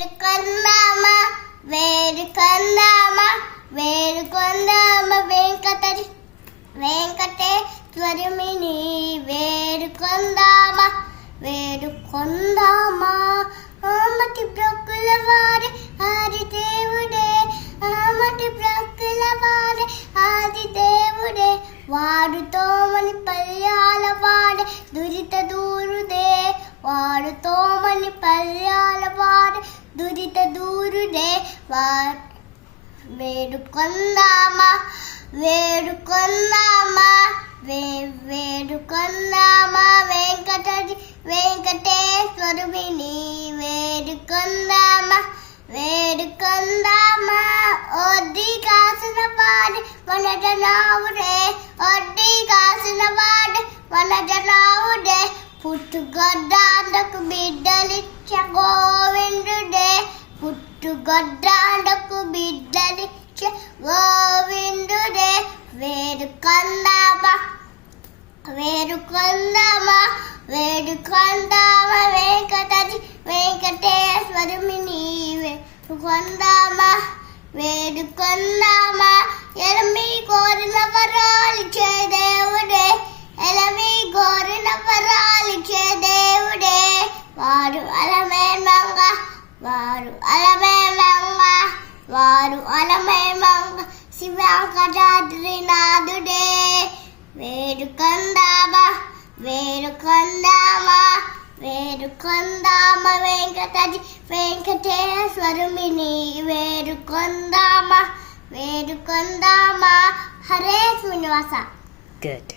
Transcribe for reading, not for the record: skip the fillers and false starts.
వేడుకొందామా వేడుకొందామా వేడుకొందామా వెంకటేశ్వరుని వేడుకొందామా వేడుకొందామా ఆమటి బ్రొక్కుల వారి ఆది దేవుడే ఆమటి బ్రొక్కుల వారి ఆది దేవుడే వాడుతో మని పల్యాల వాడే దురిత దూరుదే వాడుతో మని పల్యాల వాడే దురిత దూరుదే వేడుకొందామా వేడుకొందామా వేడుకొందామా వెంకటేశ్వరుని వేడుకొందామా వేడుకొందామా ఒడ్డి కాసిన వాడి మన జనావుడే ఒడ్డి కాసిన వాడి మన జనావుడే పుట్టుగొడ్డాండకు బిడ్డలిచ్చ గోవిందుడే పుట్టుగొడ్డాండకు బిడ్డలిచ్చ గోవిందుడే వేడుకొందామా వేడుకొందామా వేడుకొందామా వెంకటేశ్వరుని వేడుకొందామా వేడుకొందామా ఎలమి కోరిన వరాలిచ్చే దేవుడే ఎలమి కోరిన వరాలిచ్చే దేవుడే వారు అలమేమంగ వారు అలమేమంగ వారు అలమేమంగ శివకటాద్రినాథుడే వేడుకొందామా వేడుకొందామా వేడుకొందామా వెంకటేశ్వరుని వేడుకొందామా వేడుకొందామా హరే శ్రీనివాస. Good.